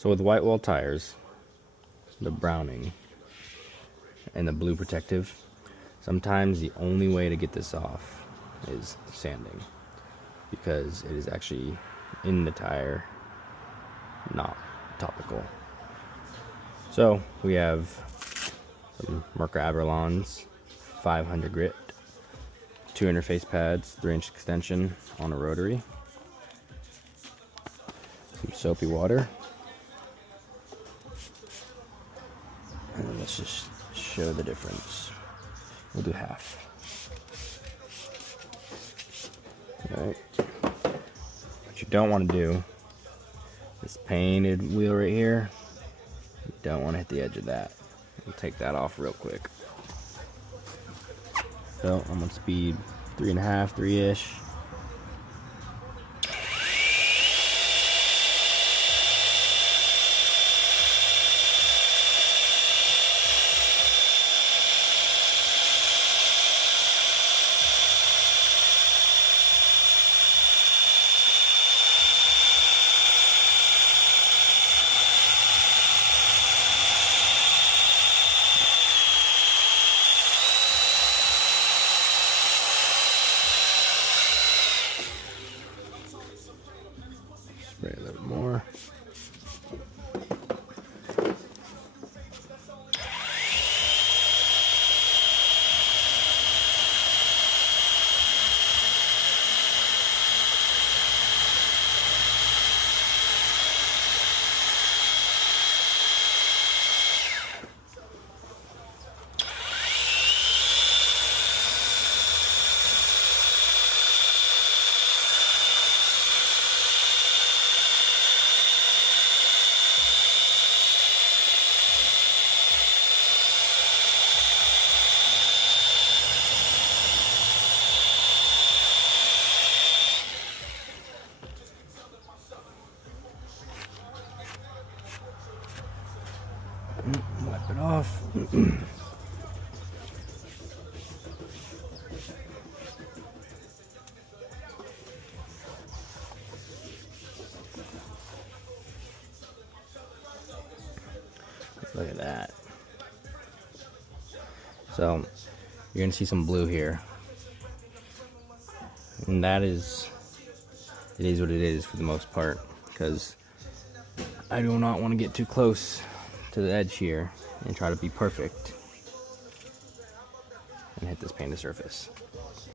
So with white wall tires, the browning and the blue protective, sometimes the only way to get this off is sanding, because it is actually in the tire, not topical. So we have some Merca Aberlons 500 grit, 2 interface pads, 3-inch extension on a rotary, some soapy water, and then let's just show the difference. We'll do half. Alright. What you don't want to do, this painted wheel right here, you don't want to hit the edge of that. We'll take that off real quick. So I'm on speed 3.5, 3-ish. Spray a little more. Wipe it off. Look at that. So you're gonna see some blue here, and that is, it is what it is for the most part, because I do not want to get too close to the edge here and try to be perfect and hit this painted surface.